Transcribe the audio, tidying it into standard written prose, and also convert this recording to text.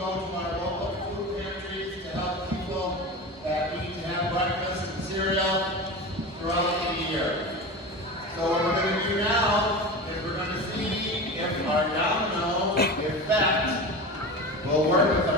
go to our local food pantries to help people that need to have breakfast and cereal throughout the year. So what we're going to do now is we're going to see if our domino effect will work with